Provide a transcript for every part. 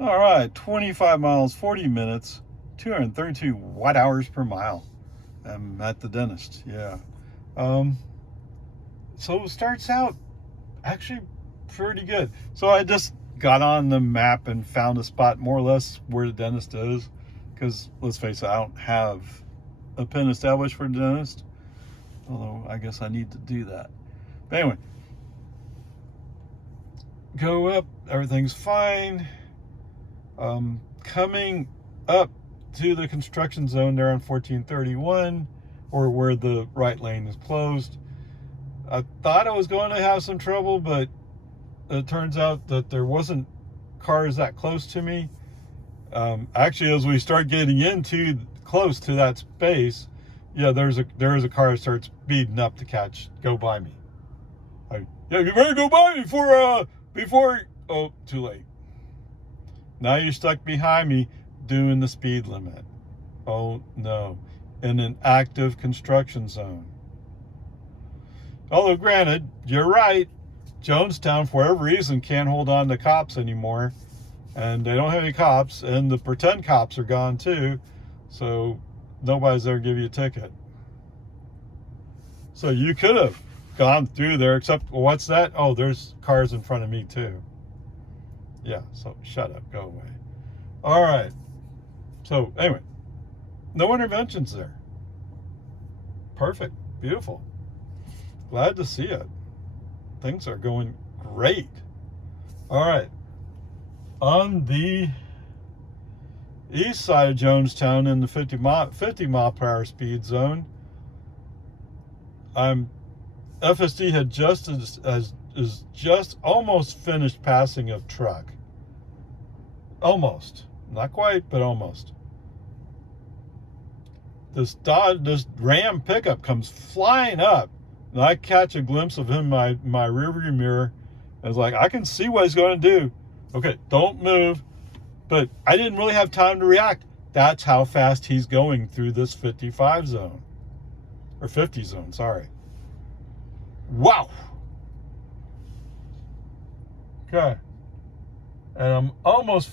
All right, 25 miles, 40 minutes, 232 watt hours per mile. I'm at the dentist, yeah. Um, so it starts out actually pretty good. So I just got on the map and found a spot more or less where the dentist is. Because let's face it, I don't have a pin established for the dentist. Although I guess I need to do that. But anyway, go up, everything's fine. Coming up to the construction zone there on 1431, or where the right lane is closed. I thought I was going to have some trouble, but it turns out that there wasn't cars that close to me. Actually, as we start getting into close to that space, yeah, there is a car that starts speeding up to go by me. Yeah, you better go by me before. Oh, too late. Now you're stuck behind me doing the speed limit. Oh no, in an active construction zone. Although granted, you're right, Jonestown, for whatever reason, can't hold on to cops anymore. And they don't have any cops, and the pretend cops are gone too. So nobody's there to give you a ticket. So you could have gone through there, except, well, what's that? Oh, there's cars in front of me too. Yeah, so shut up, go away. All right. So anyway, no interventions there. Perfect, beautiful. Glad to see it. Things are going great. All right. On the east side of Jonestown, in the 50 mile per hour speed zone, FSD had is just almost finished passing a truck. Almost, not quite, but almost. This Ram pickup comes flying up, and I catch a glimpse of him in my rearview mirror. I was like, I can see what he's going to do. Okay, don't move. But I didn't really have time to react. That's how fast he's going through this 55 zone. Or 50 zone, sorry. Wow. Okay. And I'm almost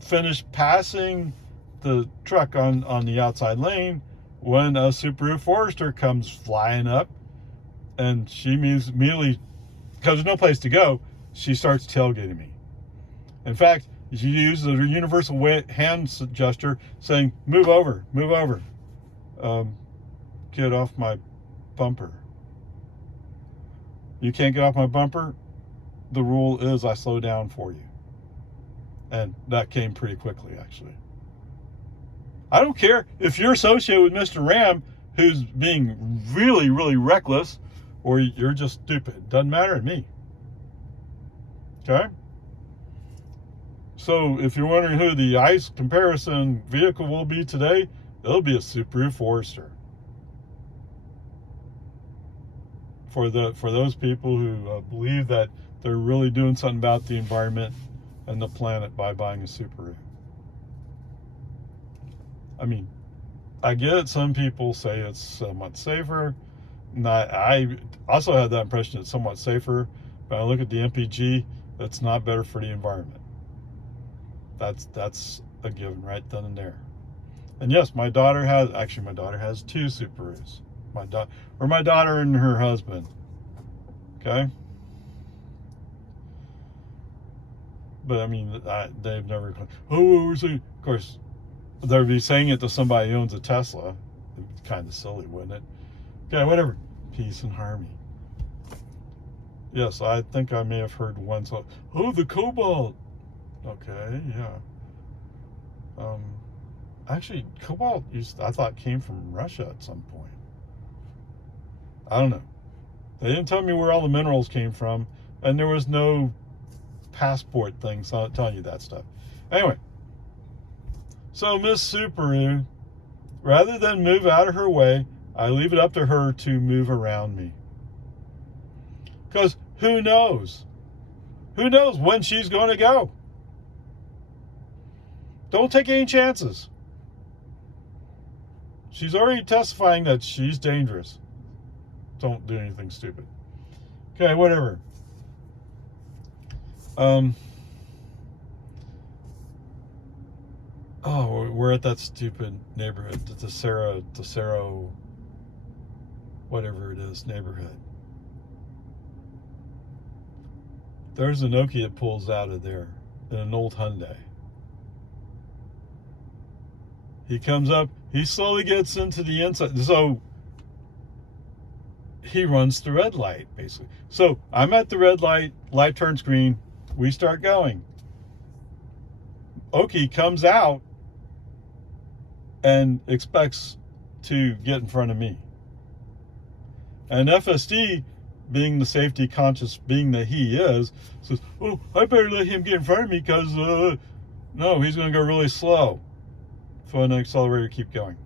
finished passing the truck on the outside lane when a Subaru Forester comes flying up. And she immediately, because there's no place to go, she starts tailgating me. In fact, she uses a universal hand gesture saying, move over, get off my bumper. You can't get off my bumper? The rule is I slow down for you. And that came pretty quickly, actually. I don't care if you're associated with Mr. Ram, who's being really, really reckless, or you're just stupid. It doesn't matter to me. Okay? So if you're wondering who the ICE comparison vehicle will be today, it'll be a Subaru Forester. For those people who believe that they're really doing something about the environment and the planet by buying a Subaru. I mean, I get it. Some people say it's somewhat safer. I also had that impression it's somewhat safer, but I look at the MPG, that's not better for the environment. That's a given right then and there. And yes, my daughter has two Subarus. My daughter and her husband. Okay? But I mean, they've never, we're saying, of course, they'd be saying it to somebody who owns a Tesla. It's kind of silly, wouldn't it? Okay, whatever. Peace and harmony. Yes, I think I may have heard once, oh, the cobalt. Okay, yeah. Actually, cobalt I thought came from Russia at some point. I don't know. They didn't tell me where all the minerals came from, and there was no passport thing telling you that stuff. Anyway, so Miss Subaru, rather than move out of her way, I leave it up to her to move around me. Because who knows? Who knows when she's going to go? Don't take any chances. She's already testifying that she's dangerous. Don't do anything stupid. Okay, whatever. we're at that stupid neighborhood, the Tesero, whatever it is, neighborhood. There's an Okie that pulls out of there in an old Hyundai. He comes up, he slowly gets into the inside. So he runs the red light, basically. So I'm at the red light, light turns green, we start going. Okie comes out and expects to get in front of me. And FSD, being the safety conscious being that he is, says, oh, I better let him get in front of me because, no, he's going to go really slow. Foot on the accelerator, keep going.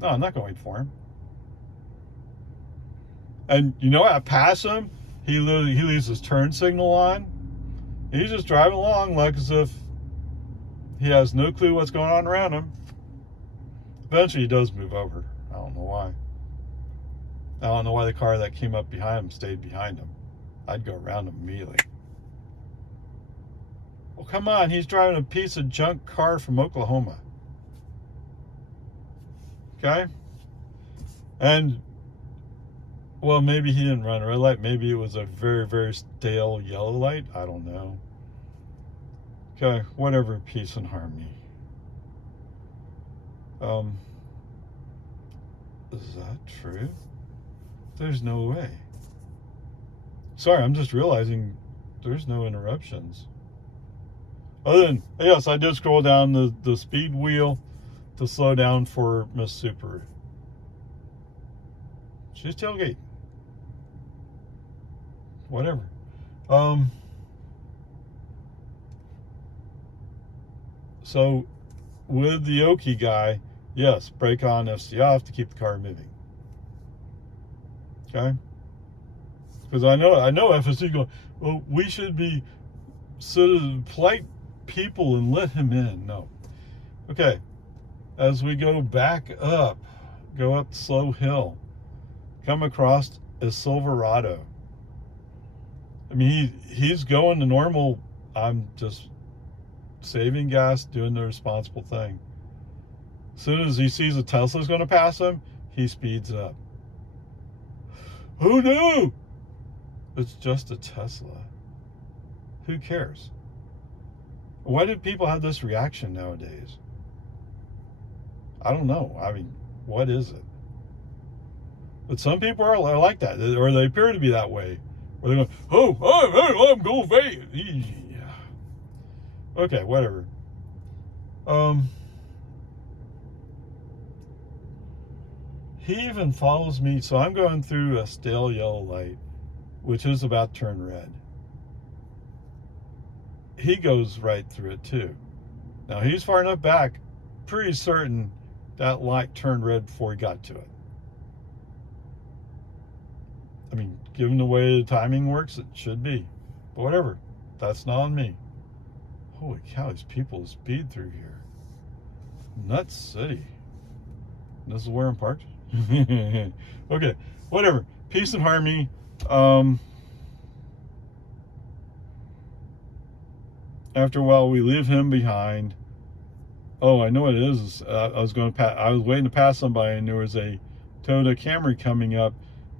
No, I'm not going for him. And you know, I pass him, he leaves his turn signal on. He's just driving along like as if he has no clue what's going on around him. Eventually he does move over. I don't know why. I don't know why the car that came up behind him stayed behind him. I'd go around him immediately. Well, come on, he's driving a piece of junk car from Oklahoma. Okay? And, well, maybe he didn't run a red light. Maybe it was a very, very stale yellow light. I don't know. Okay, whatever, peace and harmony. Is that true? There's no way. Sorry, I'm just realizing there's no interruptions. Other than, yes, I did scroll down the speed wheel to slow down for Miss Subaru. She's tailgating. Whatever. So with the Okie guy, yes, brake on, FC off to keep the car moving. Okay? Because I know FSD going, well, we should be polite people and let him in. No. Okay. As we go back up, go up slow hill, come across a Silverado. I mean, he's going the normal, I'm just saving gas, doing the responsible thing. As soon as he sees a Tesla's going to pass him, he speeds up. Oh no! It's just a Tesla. Who cares? Why did people have this reaction nowadays? I don't know. I mean, what is it? But some people are like that, or they appear to be that way. Where they're going, I'm going fast. Yeah. Okay, whatever. He even follows me, so I'm going through a stale yellow light, which is about to turn red. He goes right through it too. Now he's far enough back, pretty certain that light turned red before he got to it. I mean, given the way the timing works, it should be. But whatever, that's not on me. Holy cow, these people speed through here. Nuts City. This is where I'm parked. Okay, whatever. Peace and harmony. After a while, we leave him behind. Oh, I know what it is. I was waiting to pass somebody, and there was a Toyota Camry coming up,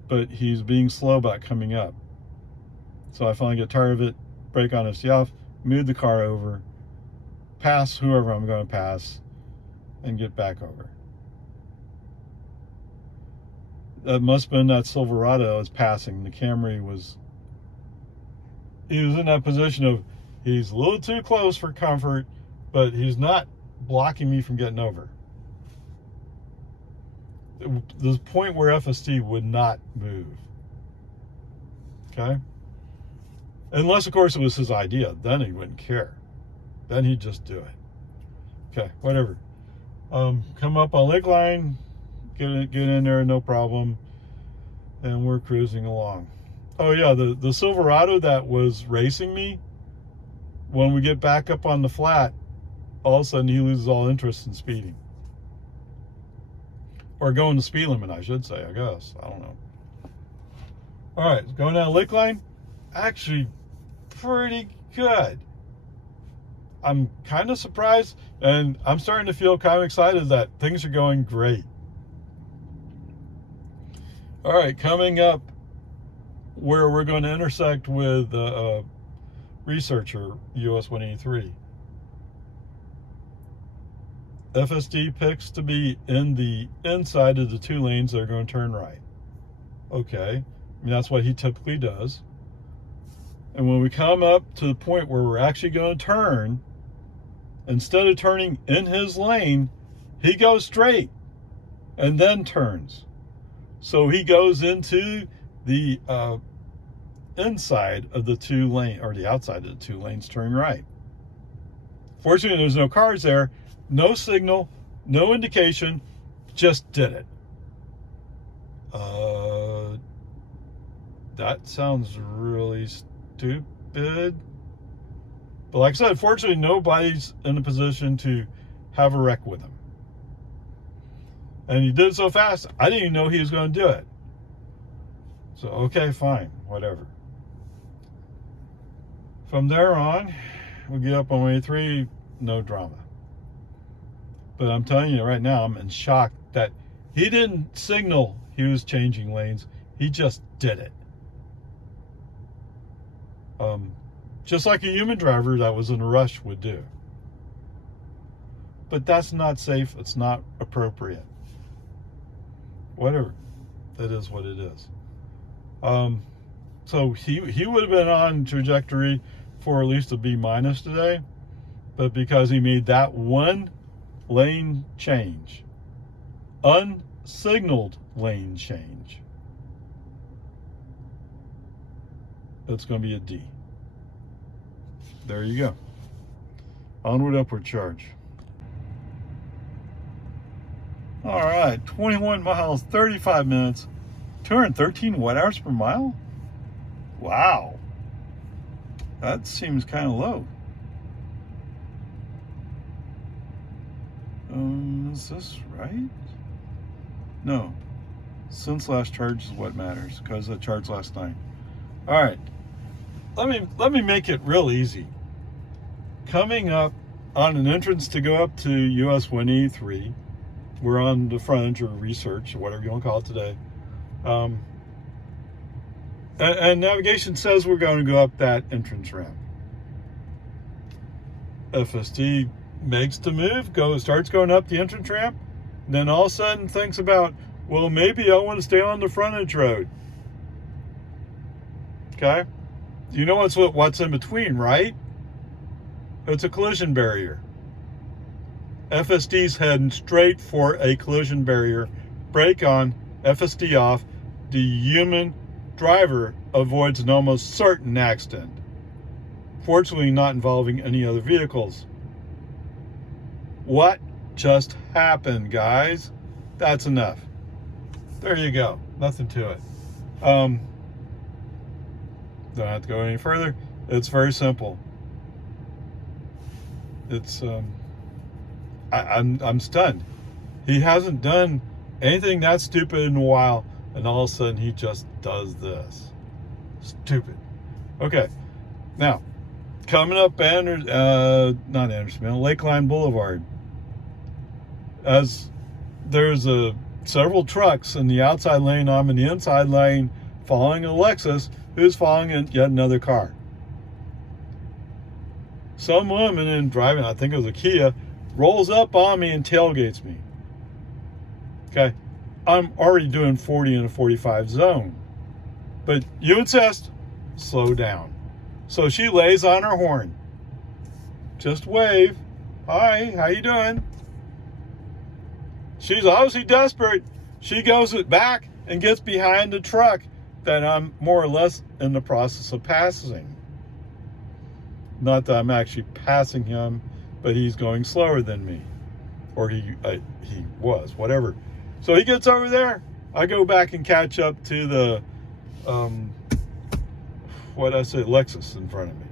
but he's being slow about coming up. So I finally get tired of it. Brake on, FC off, move the car over, pass whoever I'm going to pass, and get back over. That must have been that Silverado I was passing. The Camry was, he was in that position of, he's a little too close for comfort, but he's not blocking me from getting over. The point where FSD would not move. Okay? Unless, of course, it was his idea. Then he wouldn't care. Then he'd just do it. Okay, whatever. Come up on Lakeline, get in there, no problem. And we're cruising along. Oh yeah, the Silverado that was racing me, when we get back up on the flat, all of a sudden he loses all interest in speeding. Or going the speed limit, I should say, I guess. I don't know. All right, going down Lakeline, actually pretty good. I'm kind of surprised, and I'm starting to feel kind of excited that things are going great. All right, coming up where we're going to intersect with researcher US 183. FSD picks to be in the inside of the 2 lanes that are going to turn right. Okay, I mean, that's what he typically does. And when we come up to the point where we're actually going to turn, instead of turning in his lane, he goes straight and then turns. So he goes into the inside of the 2 lane, or the outside of the 2 lanes, turning right. Fortunately, there's no cars there, no signal, no indication, just did it. That sounds really stupid. But like I said, fortunately, nobody's in a position to have a wreck with him. And he did it so fast, I didn't even know he was going to do it. So, okay, fine, whatever. From there on, we get up on 83, no drama. But I'm telling you right now, I'm in shock that he didn't signal he was changing lanes. He just did it. Just like a human driver that was in a rush would do. But that's not safe. It's not appropriate. Whatever. That is what it is. So he would have been on trajectory for at least a B- today. But because he made that 1 lane change, unsignaled lane change, it's going to be a D. There you go. Onward, upward charge. All right, 21 miles, 35 minutes, 213 watt-hours per mile? Wow. That seems kind of low. Is this right? No. Since last charge is what matters, because I charged last night. All right. Let me make it real easy. Coming up on an entrance to go up to US 183, we're on the frontage or research, or whatever you want to call it today. And navigation says we're going to go up that entrance ramp. FSD makes the move, starts going up the entrance ramp, and then all of a sudden thinks about, well, maybe I want to stay on the frontage road. Okay? You know what's in between, right? It's a collision barrier. FSD's heading straight for a collision barrier. Brake on, FSD off. The human driver avoids an almost certain accident. Fortunately, not involving any other vehicles. What just happened, guys? That's enough. There you go. Nothing to it. Don't have to go any further. It's very simple. It's I'm stunned. He hasn't done anything that stupid in a while, and all of a sudden he just does this. Stupid. Okay. Now, coming up Lakeline Boulevard. As there's several trucks in the outside lane, I'm in the inside lane following a Lexus who's following yet another car. Some woman in driving, I think it was a Kia, rolls up on me and tailgates me. Okay, I'm already doing 40 in a 45 zone. But you insist, slow down. So she lays on her horn. Just wave. Hi, how you doing? She's obviously desperate. She goes back and gets behind the truck that I'm more or less in the process of passing. Not that I'm actually passing him, but he's going slower than me. Or he was, whatever. So he gets over there. I go back and catch up to the, Lexus in front of me.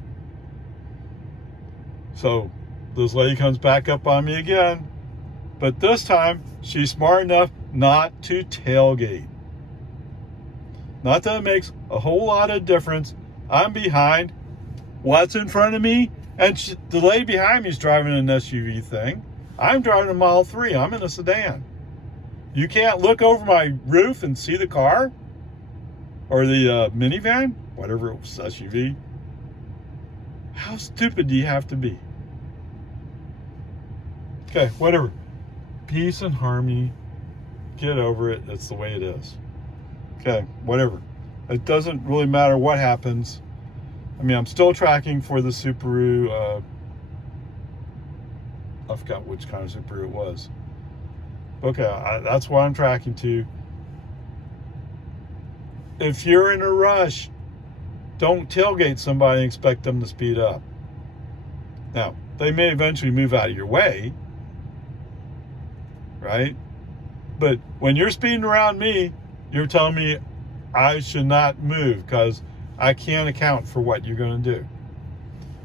So this lady comes back up on me again. But this time, she's smart enough not to tailgate. Not that it makes a whole lot of difference. I'm behind. What's in front of me? And the lady behind me is driving an SUV thing. I'm driving a Model 3. I'm in a sedan. You can't look over my roof and see the car? Or the minivan? Whatever it was, SUV. How stupid do you have to be? Okay, whatever. Peace and harmony. Get over it. That's the way it is. Okay, whatever. It doesn't really matter what happens. I mean, I'm still tracking for the Subaru. I forgot which kind of Subaru it was. Okay, that's what I'm tracking to. If you're in a rush, don't tailgate somebody and expect them to speed up. Now, they may eventually move out of your way, right? But when you're speeding around me, you're telling me I should not move because I can't account for what you're going to do.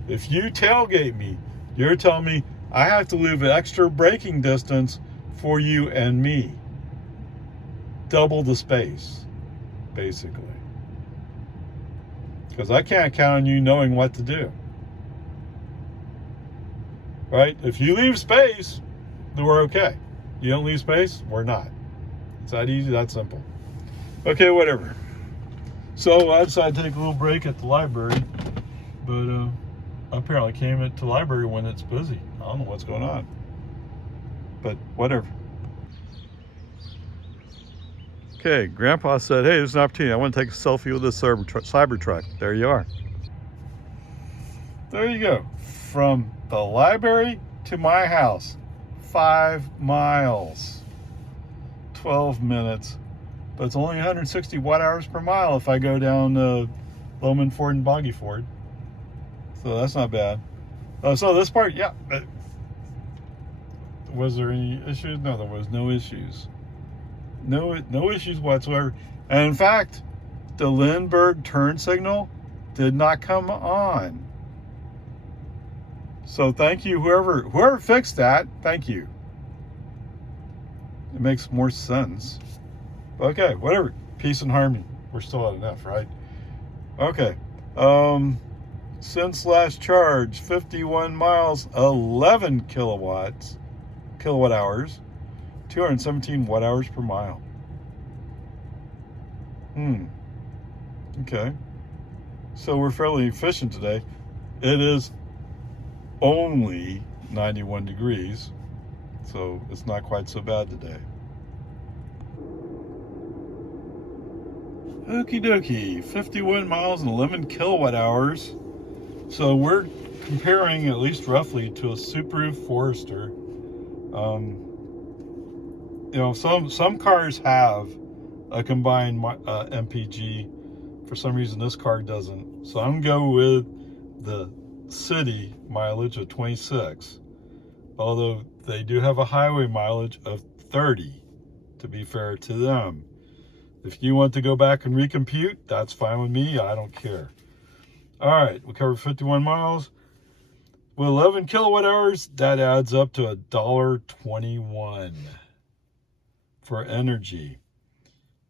If you tailgate me, you're telling me I have to leave an extra braking distance for you and me. Double the space, basically. Because I can't count on you knowing what to do. Right? If you leave space, then we're okay. You don't leave space, we're not. It's that easy, that simple. Okay, whatever. So I decided to take a little break at the library, but apparently came into the library when it's busy. I don't know what's going on, but whatever. Okay, Grandpa said, hey, there's an opportunity. I want to take a selfie with this Cybertruck. There you are. There you go. From the library to my house, 5 miles, 12 minutes. But it's only 160 watt-hours per mile if I go down Lowman Ford and Boggy Ford. So that's not bad. So this part, yeah. Was there any issues? No, there was no issues. No issues whatsoever. And in fact, the Lindbergh turn signal did not come on. So thank you, whoever fixed that. Thank you. It makes more sense. Okay, whatever. Peace and harmony. We're still at enough, right? Okay. Since last charge, 51 miles, 11 kilowatt hours, 217 watt hours per mile. Okay. So we're fairly efficient today. It is only 91 degrees, so it's not quite so bad today. Okie dokie, 51 miles and 11 kilowatt hours. So we're comparing, at least roughly, to a Subaru Forester. You know, some cars have a combined MPG. For some reason, this car doesn't. So I'm going to go with the city mileage of 26. Although they do have a highway mileage of 30, to be fair to them. If you want to go back and recompute, that's fine with me. I don't care. All right, we covered 51 miles. With 11 kilowatt hours, that adds up to $1.21 for energy.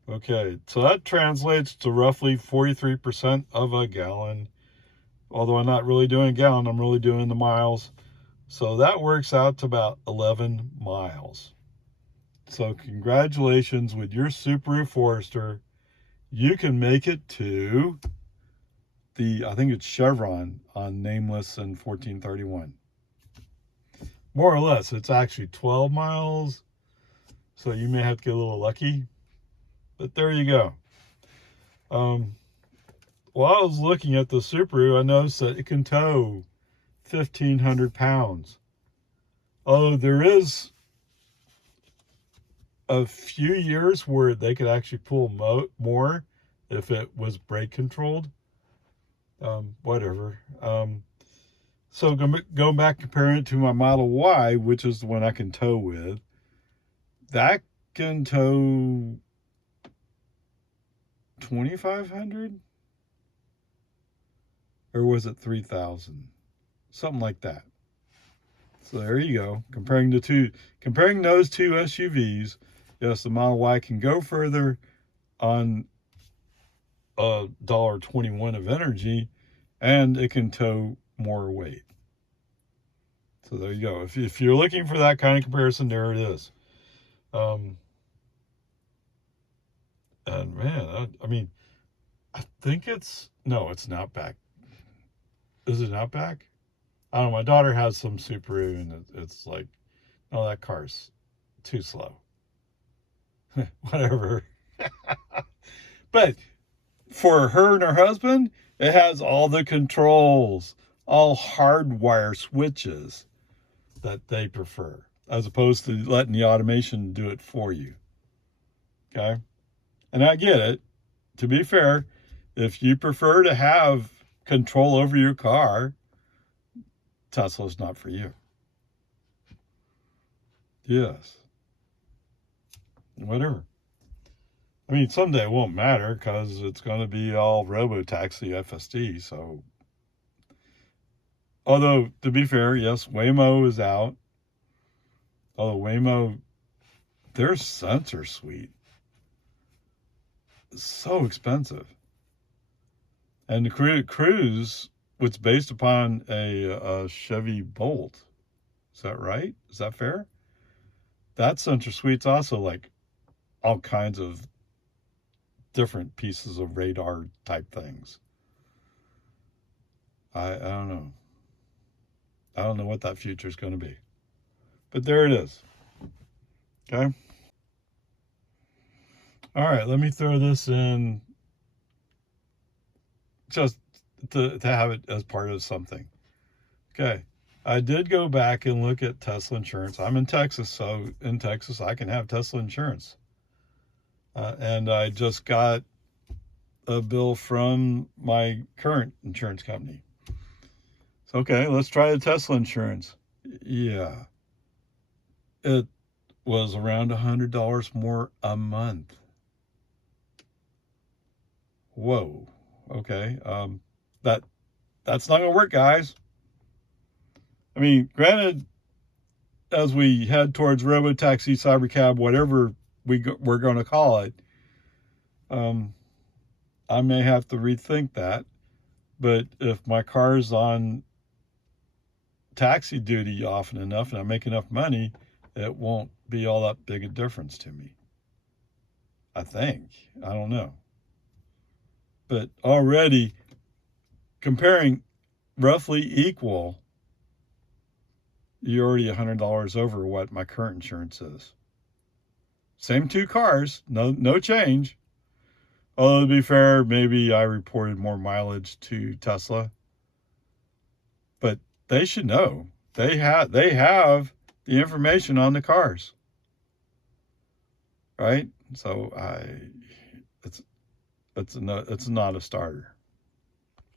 Okay, so that translates to roughly 43% of a gallon. Although I'm not really doing a gallon, I'm really doing the miles. So that works out to about 11 miles. So congratulations with your Subaru Forester. You can make it to I think it's Chevron on Nameless and 1431. More or less, it's actually 12 miles. So you may have to get a little lucky. But there you go. While I was looking at the Subaru, I noticed that it can tow 1,500 pounds. Oh, there is a few years where they could actually pull more if it was brake controlled. Whatever. So going back, comparing it to my Model Y, which is the one I can tow with, that can tow 2,500, or was it 3,000? Something like that. So there you go. Comparing those two SUVs, yes, the Model Y can go further on $1.21 of energy, and it can tow more weight. So there you go. If you're looking for that kind of comparison, there it is. And man, I mean, I think no, it's not back. Is it not back? I don't know. My daughter has some Subaru, and it's like, oh, that car's too slow. Whatever. But for her and her husband, it has all the controls, all hardwire switches that they prefer, as opposed to letting the automation do it for you. Okay? And I get it. To be fair, if you prefer to have control over your car, Tesla's not for you. Yes. Whatever. I mean, someday it won't matter because it's going to be all robo-taxi FSD. So, although to be fair, yes, Waymo is out. Although Waymo, their sensor suite is so expensive, and the Cruise, which is based upon a Chevy Bolt, is that right? Is that fair? That sensor suite's also like all kinds of different pieces of radar type things. I don't know. I don't know what that future is going to be. But there it is. Okay. All right. Let me throw this in just to have it as part of something. Okay. I did go back and look at Tesla insurance. I'm in Texas, so in Texas, I can have Tesla insurance. And I just got a bill from my current insurance company. So, okay, let's try the Tesla insurance. Yeah. It was around $100 more a month. Whoa. Okay. That's not gonna work, guys. I mean, granted, as we head towards robotaxi, cybercab, whatever we're going to call it, I may have to rethink that. But if my car's on taxi duty often enough and I make enough money, it won't be all that big a difference to me. I think. I don't know. But already comparing roughly equal, you're already $100 over what my current insurance is. Same two cars, no change. Although to be fair, maybe I reported more mileage to Tesla. But they should know. They have the information on the cars. Right? So it's not a starter.